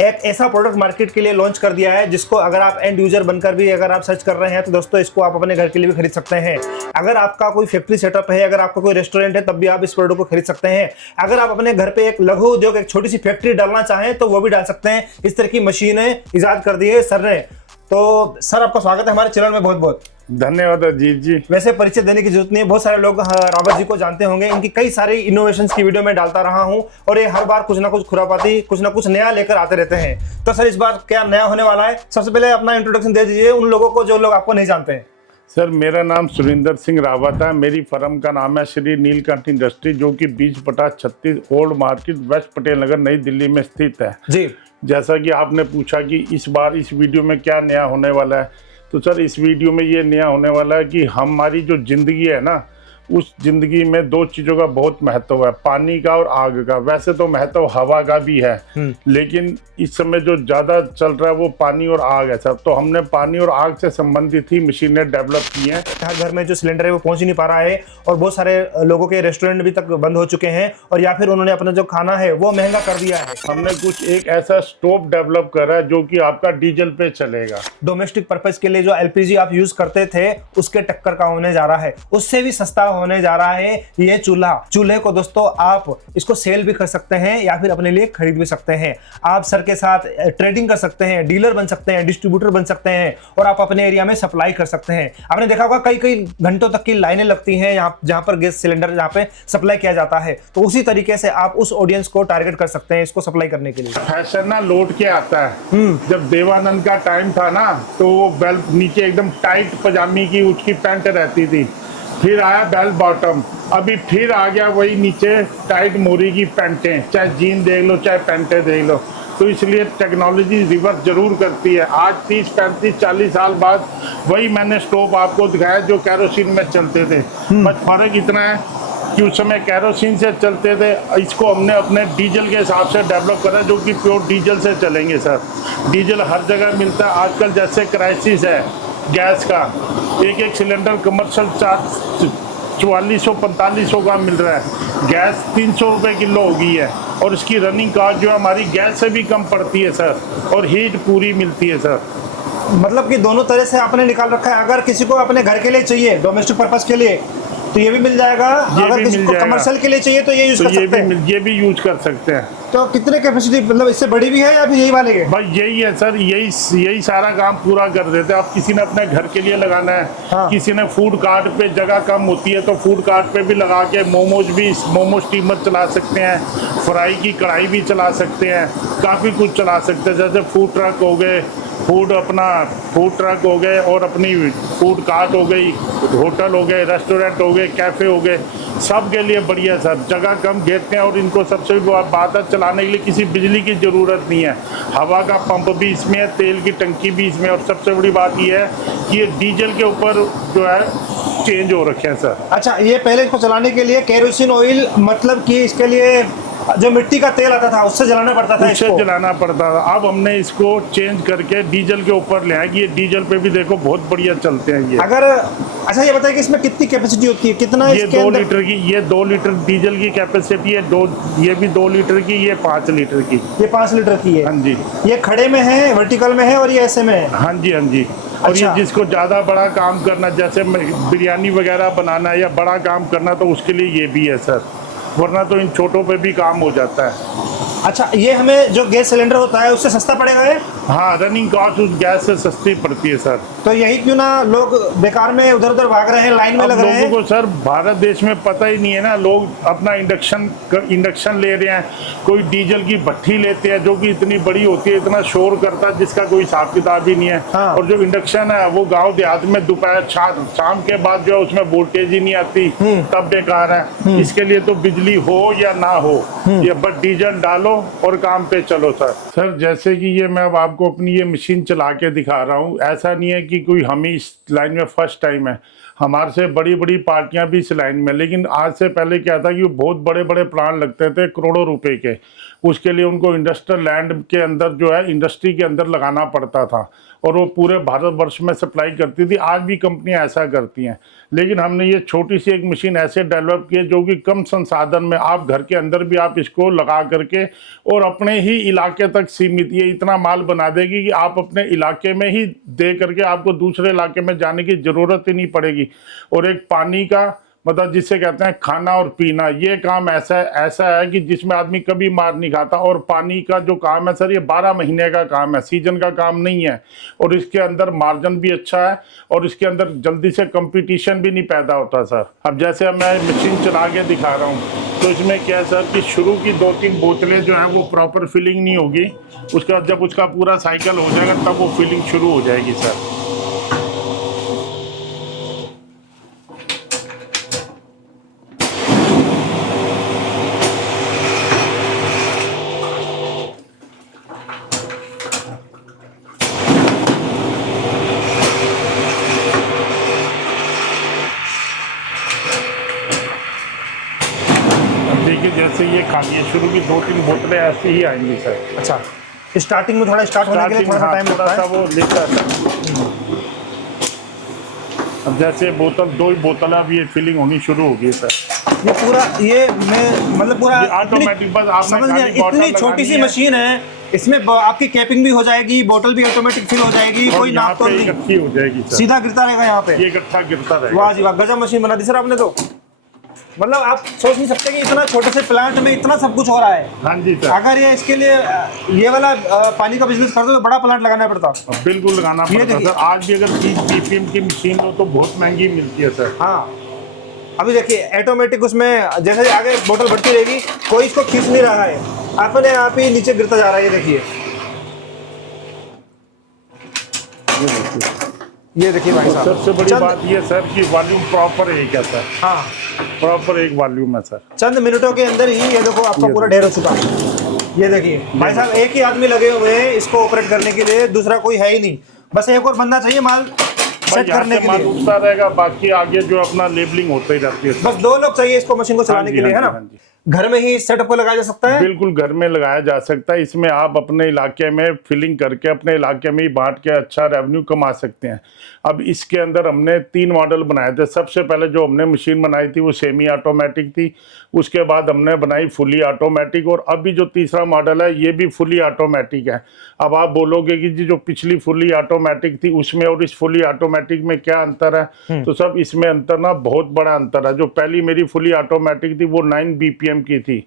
एक ऐसा product market के लिए लॉन्च कर दिया है जिसको अगर आप एंड यूजर बनकर भी अगर आप सर्च कर रहे हैं तो दोस्तों इसको आप अपने घर के लिए भी खरीद सकते हैं। अगर आपका कोई फैक्ट्री सेटअप है, अगर आपका कोई रेस्टोरेंट है, तब भी आप इस प्रोडक्ट को खरीद सकते हैं। अगर आप अपने घर पे एक लघु उद्योग, एक छोटी सी फैक्ट्री डालना चाहें तो वो भी डाल सकते हैं। इस तरह की मशीनें इजाद कर दी है सर ने। तो सर आपका स्वागत है हमारे चैनल में, बहुत बहुत धन्यवाद अजीत जी। वैसे परिचय देने की जरूरत नहीं है, बहुत सारे लोग रावत जी को जानते होंगे। इनकी कई सारी इनोवेशंस की वीडियो में डालता रहा हूं और ये हर बार कुछ ना कुछ खुरापाती, कुछ ना कुछ नया लेकर आते रहते हैं। तो सर इस बार क्या नया होने वाला है? सबसे पहले अपना इंट्रोडक्शन दे दीजिए उन लोगों को जो लोग आपको नहीं जानते हैं। सर मेरा नाम सुरेंद्र सिंह रावत है। मेरी फर्म का नाम है श्री नीलकंठ इंडस्ट्री, जो कि 20/36 ओल्ड मार्केट, वेस्ट पटेल नगर, नई दिल्ली में स्थित है जी। जैसा कि आपने पूछा कि इस बार इस वीडियो में क्या नया होने वाला है, तो सर इस वीडियो में ये नया होने वाला है कि हमारी जो ज़िंदगी है ना, उस ज़िंदगी में दो चीज़ों का बहुत महत्व है, पानी का और आग का। वैसे तो महत्व हवा का भी है, लेकिन इस समय जो ज़्यादा चल रहा है वो पानी और आग है सर। तो हमने पानी और आग से संबंधित ही मशीनें डेवलप की हैं। हर घर में जो सिलेंडर है वो पहुंच ही नहीं पा रहा है और बहुत सारे लोगों के रेस्टोरेंट भी तक बंद हो चुके हैं, और या फिर उन्होंने अपना जो खाना है वो महंगा कर दिया है। हमने कुछ एक ऐसा स्टोव डेवलप करा है जो कि आपका डीजल पे चलेगा। डोमेस्टिक पर्पस के लिए जो एलपीजी आप यूज करते थे उसके टक्कर का होने जा रहा है, उससे भी सस्ता होने जा रहा है ये चूल्हे को दोस्तों आप इसको सेल भी कर सकते हैं या फिर अपने लिए खरीद भी सकते हैं। आप सर के साथ ट्रेडिंग कर सकते हैं, डीलर बन सकते हैं, डिस्ट्रीब्यूटर बन सकते हैं और आप अपने एरिया में सप्लाई कर सकते हैं। आपने देखा होगा कई घंटों तक की लाइनें लगती हैं यहाँ जहां पर गैस सिलेंडर जहां पे सप्लाई किया जाता है। तो उसी तरीके से आप उस ऑडियंस को टारगेट कर सकते हैं इसको सप्लाई करने के लिए। फैशन ना लौट के आता है। जब देवानंद का टाइम था ना, तो वो बेल्ट नीचे एकदम टाइट पजामी की उसकी पैंट रहती थी, फिर आया बेल बॉटम, अभी फिर आ गया वही नीचे टाइट मोरी की पैंटें, चाहे जीन देख लो चाहे पैंटें देख लो। तो इसलिए टेक्नोलॉजी रिवर्स जरूर करती है। आज 30, 35, 40 साल बाद वही मैंने स्टोव आपको दिखाया जो कैरोसिन में चलते थे, बस फर्क इतना है कि उस समय कैरोसिन से चलते थे, इसको हमने अपने डीजल के हिसाब से डेवलप करा जो कि प्योर डीजल से चलेंगे सर। डीजल हर जगह मिलता है आजकल, जैसे क्राइसिस है गैस का, एक सिलेंडर कमर्शियल चार्ज 4400-4500 का मिल रहा है, गैस 300 रुपये किलो हो गई है, और इसकी रनिंग कॉस्ट जो हमारी गैस से भी कम पड़ती है सर, और हीट पूरी मिलती है सर। मतलब कि दोनों तरह से आपने निकाल रखा है। अगर किसी को अपने घर के लिए चाहिए, डोमेस्टिक पर्पस के लिए, तो ये भी मिल जाएगा। अगर किसी को कमर्शियल के लिए चाहिए तो ये यूज कर सकते हैं। ये भी यूज कर सकते हैं। तो कितने कैपेसिटी, मतलब इससे बड़ी भी है या फिर यही वाले के? भाई यही है सर, यही सारा काम पूरा कर देते हैं। अब किसी ने अपने घर के लिए लगाना है, हाँ। किसी ने फूड कार्ट पे जगह कम होती है तो फूड कार्ट पे भी लगा के मोमो स्टीमर चला सकते हैं, फ्राई की कढ़ाई भी चला सकते हैं, काफ़ी कुछ चला सकते हैं। जैसे फूड ट्रक हो गए, फूड ट्रक हो गए, और अपनी फूड कार्ट हो गई, होटल हो गए, रेस्टोरेंट हो गए, कैफ़े हो गए, सब के लिए बढ़िया सर। जगह कम घेरते हैं और इनको सबसे बात है, चलाने के लिए किसी बिजली की ज़रूरत नहीं है। हवा का पंप भी इसमें है, तेल की टंकी भी इसमें, और सबसे बड़ी बात यह है कि ये डीजल के ऊपर जो है चेंज हो रखे हैं सर। अच्छा, ये पहले इसको चलाने के लिए केरोसिन ऑयल, मतलब कि इसके लिए जो मिट्टी का तेल आता था उससे जलाना पड़ता था, उससे जलाना पड़ता था। अब हमने इसको चेंज करके डीजल के ऊपर ले आए कि ये डीजल पे भी देखो बहुत बढ़िया चलते हैं ये। अगर अच्छा ये बताइए कि इसमें कितनी कैपेसिटी होती है, कितना? ये 2 लीटर की, ये 2 लीटर डीजल की कैपेसिटी है, ये भी 2 लीटर की, ये 5 लीटर की। ये 5 लीटर की है? हाँ जी। ये खड़े में है, वर्टिकल में है, और ये ऐसे में है? हाँ जी, हाँ जी। और अच्छा। ये जिसको ज़्यादा बड़ा काम करना, जैसे बिरयानी वगैरह बनाना है या बड़ा काम करना, तो उसके लिए ये भी है सर, वरना तो इन छोटों पे भी काम हो जाता है। अच्छा, ये हमें जो गैस सिलेंडर होता है उससे सस्ता पड़ेगा ये? हाँ, रनिंग कॉस्ट उस गैस से सस्ती पड़ती है सर। तो यही क्यों ना लोग बेकार में उधर उधर भाग रहे हैं, लाइन में लग रहे हैं। लोगों को सर भारत देश में पता ही नहीं है ना, लोग अपना इंडक्शन ले रहे हैं, कोई डीजल की भट्टी लेते हैं जो कि इतनी बड़ी होती है, इतना शोर करता है जिसका कोई हिसाब किताब ही नहीं है। हाँ। और जो इंडक्शन है वो गाँव देहात में दोपहर शाम के बाद जो है उसमें वोल्टेज ही नहीं आती, तब बेकार है। इसके लिए तो बिजली हो या ना हो, ये बस डीजल डालो और काम पे चलो सर। जैसे कि ये मैं अब आपको अपनी ये मशीन चला के दिखा रहा हूँ, ऐसा नहीं है कि कोई हम ही इस लाइन में फर्स्ट टाइम है। हमारे से बड़ी बड़ी पार्टियां भी इस लाइन में, लेकिन आज से पहले क्या था कि वो बहुत बड़े बड़े प्लांट लगते थे करोड़ों रुपए के, उसके लिए उनको इंडस्ट्रियल लैंड के अंदर जो है इंडस्ट्री के अंदर लगाना पड़ता था और वो पूरे भारतवर्ष में सप्लाई करती थी। आज भी कंपनियां ऐसा करती हैं, लेकिन हमने ये छोटी सी एक मशीन ऐसे डेवलप की है जो कि कम संसाधन में आप घर के अंदर भी आप इसको लगा करके और अपने ही इलाके तक सीमित, ये इतना माल बना देगी कि आप अपने इलाके में ही दे करके आपको दूसरे इलाके में जाने की ज़रूरत ही नहीं पड़ेगी। और एक पानी का मतलब जिसे कहते हैं खाना और पीना, ये काम ऐसा है कि जिसमें आदमी कभी मार नहीं खाता। और पानी का जो काम है सर, ये 12 महीने का काम है, सीजन का काम नहीं है। और इसके अंदर मार्जिन भी अच्छा है और इसके अंदर जल्दी से कंपटीशन भी नहीं पैदा होता सर। अब जैसे मैं मशीन चला के दिखा रहा हूँ तो इसमें क्या है सर कि शुरू की 2-3 बोतलें जो हैं वो प्रॉपर फिलिंग नहीं होगी, उसके बाद जब उसका पूरा साइकिल हो जाएगा तब वो फिलिंग शुरू हो जाएगी सर। देखिए जैसे ये खाली है, शुरू की 2-3 बोतलें ऐसी ही आएंगी सर। अच्छा, स्टार्टिंग में थोड़ा स्टार्ट होने के लिए थोड़ा सा टाइम लगता है, वो लेता है। अब जैसे बोतल 2 ही बोतल अब ये फिलिंग होनी शुरू होगी सर। ये पूरा ये मैं मतलब पूरा ऑटोमेटिक, बस आपने समझ गया, खाली बॉटल इतनी छोटी सी लगानी है। मशीन है, इसमें आपकी कैपिंग भी हो जाएगी, बोतल भी ऑटोमेटिक फिल हो जाएगी, और कोई यहाँ नाप तो पे नहीं, इकट्ठी हो जाएगी सर, सीधा गिरता रहेगा यहाँ पे। ये इकट्ठा गिरता रहेगा। वाह जी वाह, गजब मशीन बना दी सर आपने तो। मतलब आप सोच नहीं सकते कि इतना छोटे से प्लांट में इतना सब कुछ हो रहा है। हाँ जी सर। अगर ये इसके लिए ये वाला पानी का बिजनेस करते तो बड़ा प्लांट लगाना पड़ता। बिल्कुल लगाना ये पड़ता देखिए। सर। आज भी अगर 30 BPM की मशीन हो तो बहुत महंगी मिलती है सर। हाँ, अभी देखिए ऑटोमेटिक उसमें जैसे आगे बोतल बढ़ती रहेगी, कोई इसको खींच नहीं रहा है, अपने आप ही नीचे गिरता जा रहा है। ये देखिए, ये देखिए भाई साहब, सबसे बड़ी चंद- बात ये सर कि वॉल्यूम प्रॉपर एक है सर, हाँ, प्रॉपर एक वॉल्यूम है सर। चंद मिनटों के अंदर ही ये देखो आपका ये पूरा ढेर हो चुका है। ये देखिए भाई साहब, एक ही आदमी लगे हुए हैं इसको ऑपरेट करने के लिए, दूसरा कोई है ही नहीं, बस एक और बंदा चाहिए माल सेट यहाँ करने से के माल लिए। उठता रहेगा, बाकी आगे जो अपना लेबलिंग होता ही रहती है सर। बस 2 लोग चाहिए इसको मशीन को चलाने हाँ जी, के लिए, है हाँ ना। जी, हाँ जी। घर में ही सेटअप को लगाया जा सकता है। बिल्कुल घर में लगाया जा सकता है। इसमें आप अपने इलाके में फिलिंग करके अपने इलाके में ही बांट के अच्छा रेवेन्यू कमा सकते हैं। अब इसके अंदर हमने 3 मॉडल बनाए थे। सबसे पहले जो हमने मशीन बनाई थी वो सेमी ऑटोमेटिक थी, उसके बाद हमने बनाई फुली ऑटोमेटिक, और अभी जो तीसरा मॉडल है ये भी फुली ऑटोमेटिक है। अब आप बोलोगे कि जी जो पिछली फुली ऑटोमेटिक थी उसमें और इस फुली ऑटोमेटिक में क्या अंतर है, तो सब इसमें अंतर ना बहुत बड़ा अंतर है। जो पहली मेरी फुली ऑटोमेटिक थी वो 9 BPM की थी,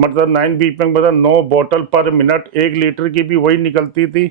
मतलब 9 BPM मतलब 9 बोतल पर मिनट, 1 लीटर की भी वही निकलती थी,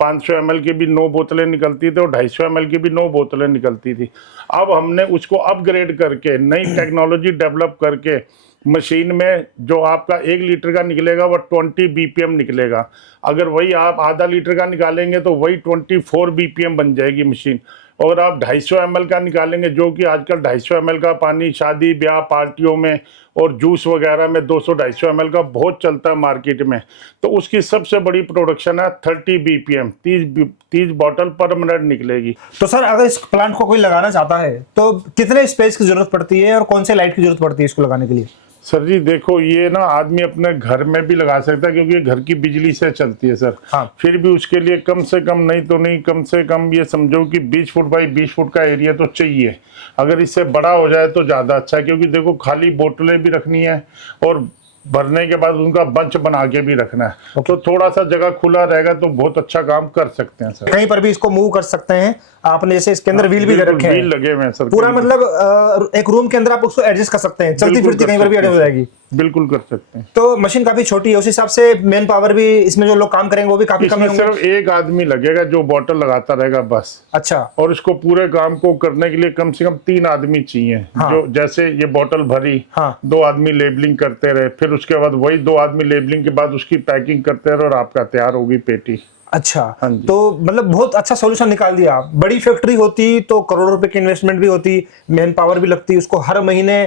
500 ml की भी 9 बोतलें निकलती थी और 250 ml की भी 9 बोतलें निकलती थी। अब हमने उसको अपग्रेड करके नई टेक्नोलॉजी डेवलप करके मशीन में जो आपका 1 लीटर का निकलेगा वो 20 BPM निकलेगा। अगर वही आप आधा लीटर का निकालेंगे तो वही 24 BPM बन जाएगी मशीन। और आप 250 ml का निकालेंगे, जो कि आजकल 250 ml का पानी शादी ब्याह पार्टियों में और जूस वगैरह में 200-250 ml का बहुत चलता है मार्केट में, तो उसकी सबसे बड़ी प्रोडक्शन है 30 BPM, 30 बोतल पर मिनट निकलेगी। तो सर अगर इस प्लांट को कोई लगाना चाहता है तो कितने स्पेस की जरूरत पड़ती है और कौन से लाइट की जरूरत पड़ती है इसको लगाने के लिए? सर जी देखो, ये ना आदमी अपने घर में भी लगा सकता है क्योंकि ये घर की बिजली से चलती है सर। हाँ। फिर भी उसके लिए कम से कम नहीं तो नहीं, कम से कम ये समझो कि 20 फुट बाई 20 फुट का एरिया तो चाहिए। अगर इससे बड़ा हो जाए तो ज़्यादा अच्छा है, क्योंकि देखो खाली बोतलें भी रखनी है और भरने के बाद उनका बंच बना के भी रखना है, तो थोड़ा सा जगह खुला रहेगा तो बहुत अच्छा काम कर सकते हैं सर। कहीं पर भी इसको मूव कर सकते हैं आपने, जैसे इसके अंदर व्हील भी दे रखे व्हील हैं, लगे हुए हैं सर पूरा कहीं भी। मतलब एक रूम के अंदर आप उसको एडजस्ट कर सकते हैं, चलती बिल्कुल फिरती कर कहीं पर भी सकते एडजस्ट हो हैं, जाएगी। बिल्कुल कर सकते हैं। तो मशीन काफी छोटी है, उस हिसाब से मैन पावर भी इसमें जो लोग काम करेंगे वो भी काफी कम इसमें होंगे। सिर्फ एक आदमी लगेगा जो बॉटल लगाता रहेगा बस, अच्छा, और इसको पूरे काम को करने के लिए कम से कम 3 आदमी चाहिए। हाँ। जो जैसे ये बोतल भरी, हाँ। 2 आदमी लेबलिंग करते रहे, फिर उसके बाद वही 2 आदमी लेबलिंग के बाद उसकी पैकिंग करते रहे और आपका तैयार होगी पेटी। अच्छा। हाँ जी। तो मतलब बहुत अच्छा सॉल्यूशन निकाल दिया आप। बड़ी फैक्ट्री होती तो करोड़ों रुपए की इन्वेस्टमेंट भी होती, मैन पावर भी लगती, उसको हर महीने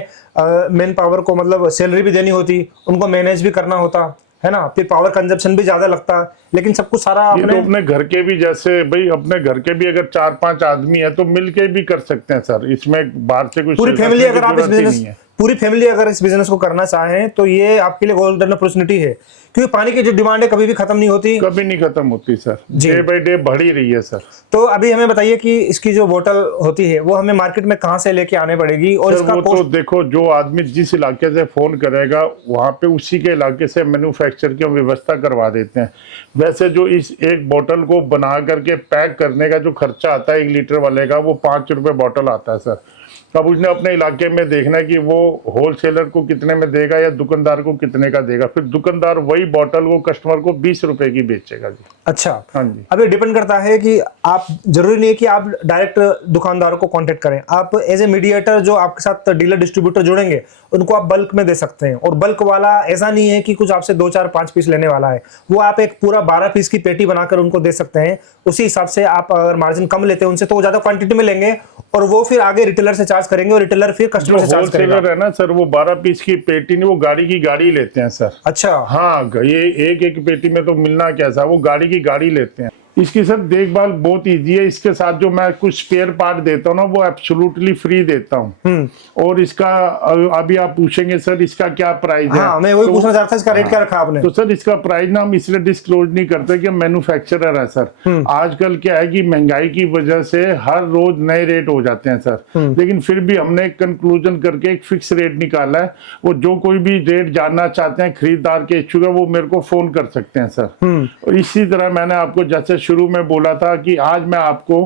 मैन पावर को मतलब सैलरी भी देनी होती, उनको मैनेज भी करना होता है ना, फिर पावर कंजप्शन भी ज्यादा लगता है, लेकिन सब कुछ सारा ये तो आपने अपने घर के भी, जैसे भाई अपने घर के भी अगर 4-5 आदमी है तो मिलके भी कर सकते हैं सर, इसमें बाहर से कुछ पूरी फैमिली करने की अगर आप इस जरूरत ही बिजनेस नहीं है। पूरी फैमिली अगर इस बिजनेस को करना चाहें तो ये आपके लिए गोल्डन अपॉर्चुनिटी है, क्योंकि पानी की जो डिमांड है कभी भी खत्म नहीं होती। कभी नहीं खत्म होती sir, ji. Day by day बढ़ ही रही है सर। तो अभी हमें बताइए कि इसकी जो बोतल होती है वो हमें मार्केट में कहाँ से लेके आने पड़ेगी, और सर इसका वो तो कॉस्ट? देखो, जो आदमी जिस इलाके से फोन करेगा वहां पे उसी के इलाके से मैन्युफैक्चर की हम व्यवस्था करवा देते हैं। वैसे जो इस एक बोतल को बना करके पैक करने का जो खर्चा आता है 1 लीटर वाले का, वो 5 रुपए बोतल आता है सर। अब उसने अपने इलाके में देखना है कि वो होलसेलर को कितने में देगा या दुकानदार को कितने का देगा, फिर दुकानदार वही बोतल को कस्टमर को 20 रुपए की बेचेगा जी। अच्छा, हाँ जी। अब ये डिपेंड करता है कि आप, जरूरी नहीं है कि आप डायरेक्ट दुकानदारों को कांटेक्ट करें, आप एज ए मीडिएटर जो आपके साथ डीलर डिस्ट्रीब्यूटर जुड़ेंगे उनको आप बल्क में दे सकते हैं। और बल्क वाला ऐसा नहीं है कि कुछ आपसे 2, 4, 5 पीस लेने वाला है, वो आप एक पूरा 12 पीस की पेटी बनाकर उनको दे सकते हैं। उसी हिसाब से आप अगर मार्जिन कम लेते हैं उनसे तो वो ज्यादा क्वांटिटी में लेंगे, और वो फिर आगे रिटेलर से चार्ज करेंगे, और रिटेलर फिर जो कस्टमर से चार्ज करेगा। होलसेलर है ना सर, वो 12 पीस की पेटी नहीं, वो गाड़ी की गाड़ी लेते हैं सर। अच्छा, हाँ, ये एक एक पेटी में तो मिलना कैसा, वो गाड़ी की गाड़ी लेते हैं। इसकी सर देखभाल बहुत इजी है। इसके साथ जो मैं कुछ स्पेयर पार्ट देता हूँ ना, वो एब्सोल्युटली फ्री देता हूँ। और इसका अभी आप पूछेंगे सर इसका क्या प्राइस है। हाँ, मैं वही तो पूछना चाहता था, इसका रेट क्या रखा आपने? तो सर इसका प्राइस ना हम इसलिए डिस्क्लोज नहीं करते कि हम मैन्युफैक्चरर है सर। आजकल क्या है कि महंगाई की वजह से हर रोज नए रेट हो जाते हैं सर, लेकिन फिर भी हमने कंक्लूजन करके एक फिक्स रेट निकाला है। वो जो कोई भी रेट जानना चाहते हैं खरीदार के इच्छुक है, वो मेरे को फोन कर सकते हैं सर। और इसी तरह मैंने आपको जैसे शुरू में बोला था कि आज मैं आपको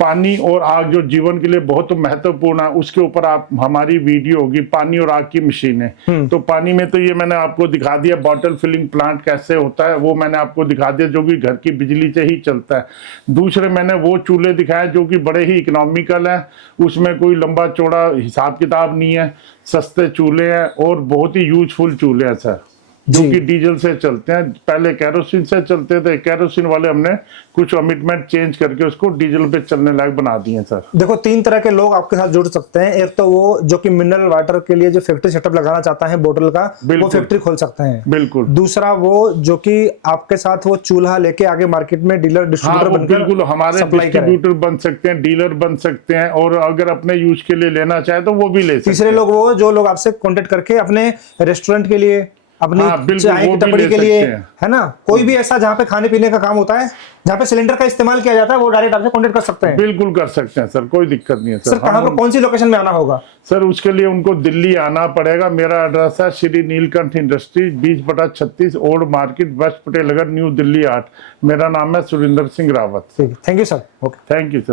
पानी और आग जो जीवन के लिए बहुत महत्वपूर्ण है, उसके ऊपर आप हमारी वीडियो होगी, पानी और आग की मशीनें। तो पानी में तो ये मैंने आपको दिखा दिया बॉटल फिलिंग प्लांट कैसे होता है, वो मैंने आपको दिखा दिया जो कि घर की बिजली से ही चलता है। दूसरे मैंने वो चूल्हे दिखाए जो कि बड़े ही इकोनॉमिकल है, उसमें कोई लंबा चौड़ा हिसाब किताब नहीं है, सस्ते चूल्हे हैं और बहुत ही यूजफुल चूल्हे हैं सर, जो कि डीजल से चलते हैं। पहले कैरोसिन से चलते थे, कैरोसिन वाले हमने कुछ कमिटमेंट चेंज करके उसको डीजल पे चलने लायक बना दिए सर। देखो, 3 तरह के लोग आपके साथ जुड़ सकते हैं। एक तो वो जो कि मिनरल वाटर के लिए जो फैक्ट्री सेटअप लगाना चाहता है बोतल का, वो फैक्ट्री खोल सकते हैं। बिल्कुल। दूसरा वो जो कि आपके साथ वो चूल्हा लेके आगे मार्केट में डीलर डिस्ट्रीब्यूटर बनकर बिल्कुल हमारे डिस्ट्रीब्यूटर बन सकते हैं, डीलर बन सकते हैं, और अगर अपने यूज के लिए लेना चाहे तो वो भी ले सकते हैं। तीसरे लोग वो जो लोग आपसे कांटेक्ट करके अपने रेस्टोरेंट के लिए, अपनी चाय की टपड़ी के लिए, है ना, कोई भी ऐसा जहाँ पे खाने पीने का काम होता है, जहाँ पे सिलेंडर का इस्तेमाल किया जाता है, वो डायरेक्ट आपसे कांटेक्ट कर सकते हैं। बिल्कुल कर सकते हैं सर, कोई दिक्कत नहीं है सर। कहाँ पर, कौन सी लोकेशन में आना होगा सर? उसके लिए उनको दिल्ली आना पड़ेगा। मेरा एड्रेस है Shri Neelkanth Industries 20/36 Old Market, West Patel Nagar, New Delhi 8। मेरा नाम है Surendra Singh Rawat. Thank you sir. Thank you sir.